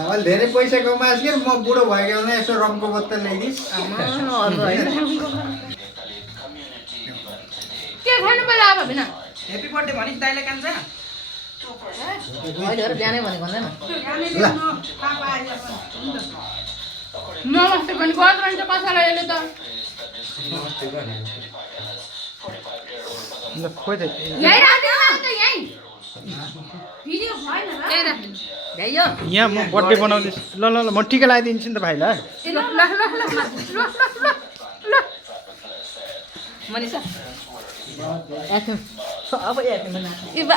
अहिले धेरै पैसा कमाएस् कि म बुढो भएको भने यसो रमको बोतल ल्याइदिस् के खानु पर्ला अब बिना ह्यापी बर्थडे भनिस् दाइले कान्छ अहिले बिहानै भनेको भन्दैन नमस्ते पनि गएको रहन्छ कसैलाई यसले त ल खोइ त यही राख्दिनु न त यही भिडियो भएन र यही राख्दिनु भ्याइयो यहाँ म बर्थडे बनाउँदैछु ल ल ल म टिका लगाइदिन्छु नि त भाइलाई ल ल ल ल ल मनिषा एकछिन अब एकछिन बना इबा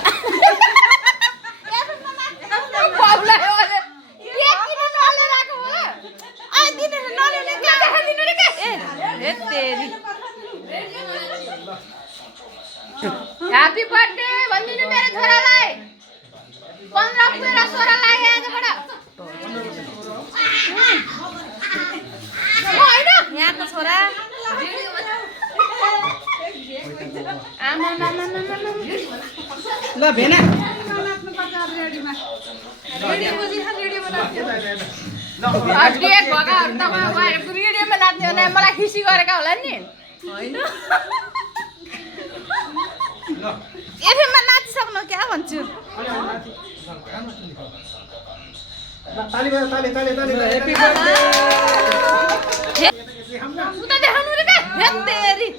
बाबुलाई ओले के किन नले राख्नु होला आ दिने नले के दिनु रे के ए तेरी ह्यापी बर्थडे भन्दिनु मेरो छोरालाई 15 पुरा 16 लाग्यो आजबाट होइन यहाँको छोरा आमा मामा ल भेना डेट भगाहरू तपाईँ रेडियोमा नाच्ने भने मलाई खुसी गरेका होला नि होइन एफएममा नाचिसक्नु क्या भन्छु ताली बजा ताली ताली ताली ह्यापी बर्थडे उता देखाउनु रे के हेत्तेरी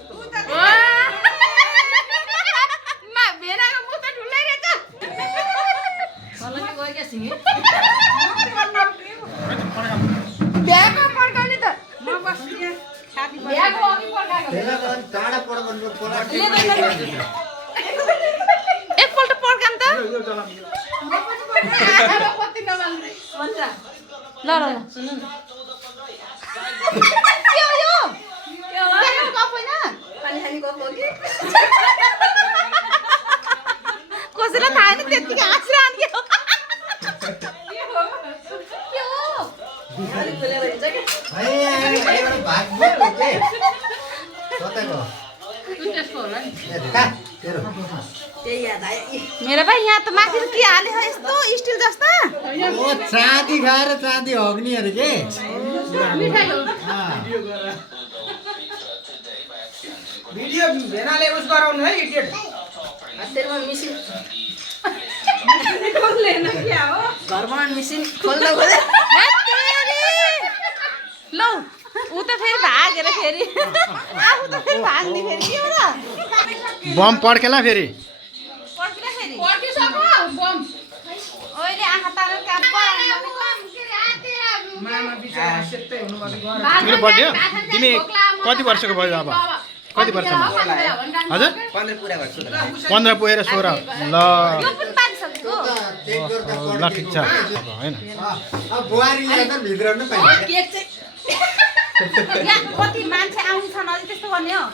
मा भेनाको मुख ठुलै रहेछ मलाई गयो क्या सिंगे भ्याएको पड्काउने त म बस्दिए ह्यापी भ्याएको अघि पड्काएको टाढा पड्काउनु एकपल्ट पड्काम त कति नमाल्ने ल ल ल सुन्नु न के हो यो के हो गफ होइन पानी खाने गफ हो कि कसैलाई थाहा नि त्यतिकै हाँसिरहने के हो अलिक खुलेर हिँड्छ क्या त्यसको होला नि त्यही याद आयो मेरो भाइ यहाँ त माथि के हाले हो यस्तो स्टिल जस्ता चाँदी खाएर चाँदी हग्ने अरे के मिठाई हो भिडियो भेनाले उस गराउनु है इडियट तेरोमा मिसिन लेन क्या हो घर बनाउने मिसिन खोल्दा खोल्दा लौ ऊ त फेरि भागेर फेरि आफू त फेरि भाग्ने फेरि के हो र बम पड्केला फेरि पड्किन फेरि पड्किसक्यो बम ओइले आँखा तारेर काम मामा बिचारा सेतै हुनुपर्छ गएर तिम्रो बर्थडे हो तिमी कति वर्षको भयो अब कति वर्षमा हजुर 15 पुरा गर्छु 15 पुगेर 16 ल यो पनि पारिसकेको ल ठिक छ अब हैन बुहारी यहाँ त भित्र नै पाइन्छ केक चाहिँ यहाँ कति मान्छे आउँछन् अझै त्यस्तो गर्ने हो